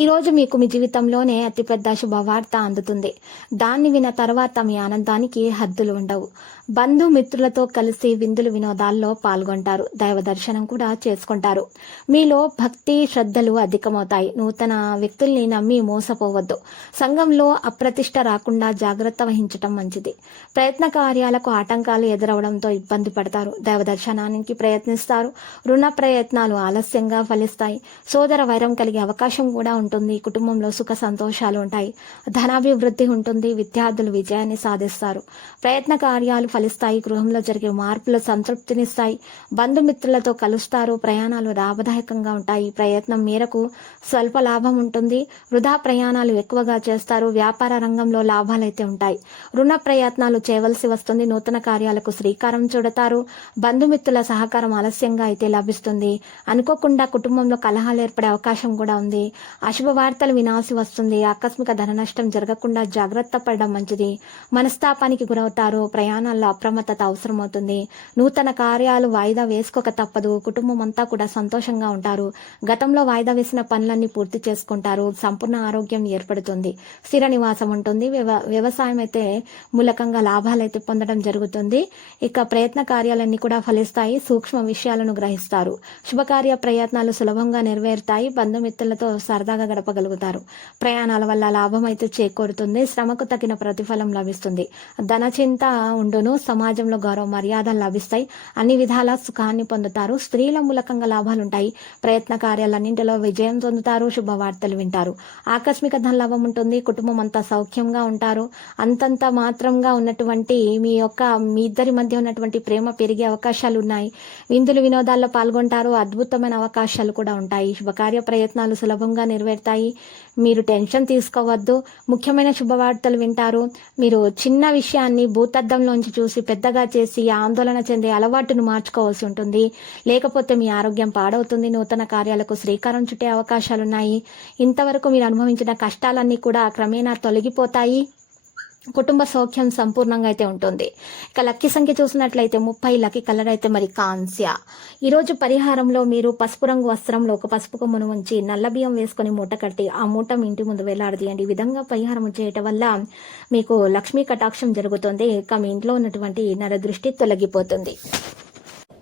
ఈరోజు మీకు మీ జీవితంలోనే అతిపెద్ద శుభవార్త అందుతుంది. దాన్ని విన్న తర్వాత మీ ఆనందానికి హద్దులు ఉండవు. బంధుమిత్రులతో కలిసి విందులు వినోదాల్లో పాల్గొంటారు. దైవ దర్శనం కూడా చేసుకుంటారు. మీలో భక్తి శ్రద్ధలు అధికమవుతాయి. నూతన వ్యక్తుల్ని నమ్మి మోసపోవద్దు. సంఘంలో అప్రతిష్ట రాకుండా జాగ్రత్త వహించటం మంచిది. ప్రయత్న కార్యాలకు ఆటంకాలు ఎదురవడంతో ఇబ్బంది పడతారు. దైవ దర్శనానికి ప్రయత్నిస్తారు. రుణ ప్రయత్నాలు ఆలస్యంగా ఫలిస్తాయి. సోదర వైరం కలిగే అవకాశం కూడా ఉంటుంది కుటుంబంలో సుఖ సంతోషాలు ఉంటాయి ధనాభివృద్ధి ఉంటుంది విద్యార్థులు విజయాన్ని సాధిస్తారు. ప్రయత్న కార్యాలు ఫలిస్తాయి గృహంలో జరిగే మార్పులు సంతృప్తినిస్తాయి బంధుమిత్రులతో కలుస్తారు ప్రయాణాలు లాభదాయకంగా ఉంటాయి. ప్రయత్నం మేరకు స్వల్ప లాభం ఉంటుంది వృధా ప్రయాణాలు ఎక్కువగా చేస్తారు వ్యాపార రంగంలో లాభాలైతే ఉంటాయి. రుణ ప్రయత్నాలు చేయవలసి వస్తుంది నూతన కార్యాలకు శ్రీకారం చూడతారు బంధుమిత్రుల సహకారం ఆలస్యంగా అయితే లభిస్తుంది. అనుకోకుండా కుటుంబంలో కలహాలు ఏర్పడే అవకాశం కూడా ఉంది. అశుభ వార్తలు వినాల్సి వస్తుంది. ఆకస్మిక ధన నష్టం జరగకుండా జాగ్రత్త పడడం మంచిది. మనస్తాపానికి గురవుతారు. ప్రయాణాల్లో అప్రమత్తత అవసరమవుతుంది. నూతన కార్యాలు వాయిదా వేసుకోక తప్పదు. కుటుంబం అంతా కూడా సంతోషంగా ఉంటారు. గతంలో వాయిదా వేసిన పనులన్నీ పూర్తి చేసుకుంటారు. సంపూర్ణ ఆరోగ్యం ఏర్పడుతుంది. స్థిర నివాసం ఉంటుంది. వ్యవ- వ్యవసాయం అయితే మూలకంగా లాభాలు అయితే పొందడం జరుగుతుంది. ఇక ప్రయత్న కార్యాలన్నీ కూడా ఫలిస్తాయి. సూక్ష్మ విషయాలను గ్రహిస్తారు. శుభకార్య ప్రయత్నాలు సులభంగా నెరవేరుతాయి. బంధుమిత్రులతో సరదాగా గడపగలుగుతారు. ప్రయాణాల వల్ల లాభం అయితే చేకూరుతుంది. శ్రమకు తగిన ప్రతిఫలం లభిస్తుంది. ధనచింత ఉండును. సమాజంలో గౌరవ మర్యాదలు లభిస్తాయి. అన్ని విధాల సుఖాన్ని పొందుతారు. స్త్రీల మూలకంగా లాభాలుంటాయి. ప్రయత్న కార్యాలన్నింటిలో విజయం పొందుతారు. శుభవార్తలు వింటారు. ఆకస్మిక ధన లాభం ఉంటుంది. కుటుంబం అంతా సౌఖ్యంగా ఉంటారు. అంతంత మాత్రంగా ఉన్నటువంటి మీ యొక్క మీ ఇద్దరి మధ్య ఉన్నటువంటి ప్రేమ పెరిగే అవకాశాలు ఉన్నాయి విందులు వినోదాల్లో పాల్గొంటారు. అద్భుతమైన అవకాశాలు కూడా ఉంటాయి. శుభకార్య ప్రయత్నాలు సులభంగా నెరవేరుతాయి మీరు టెన్షన్ తీసుకోవద్దు. ముఖ్యమైన శుభవార్తలు వింటారు. మీరు చిన్న విషయాన్ని భూతద్దంలోంచి చూసి పెద్దగా చేసి ఆందోళన చెందే అలవాటును మార్చుకోవాల్సి ఉంటుంది. లేకపోతే మీ ఆరోగ్యం పాడవుతుంది. నూతన కార్యాలకు శ్రీకారం చుట్టే అవకాశాలున్నాయి. ఇంతవరకు మీరు అనుభవించిన కష్టాలన్నీ కూడా క్రమేణా తొలగిపోతాయి. కుటుంబ సౌఖ్యం సంపూర్ణంగా అయితే ఉంటుంది. ఇక లక్కీ సంఖ్య చూసినట్లయితే ముప్పై లక్కీ కలర్ అయితే మరి కాంస్య. ఈరోజు పరిహారంలో మీరు పసుపు రంగు వస్త్రంలో ఒక పసుపు కొమ్మను ఉంచి నల్ల బియ్యం వేసుకొని మూట కట్టి ఆ మూట ఇంటి ముందు వేలాడదీయండి. ఈ విధంగా పరిహారం చేయటం వల్ల మీకు లక్ష్మీ కటాక్షం జరుగుతుంది. ఇక మీ ఇంట్లో ఉన్నటువంటి నరదృష్టి తొలగిపోతుంది.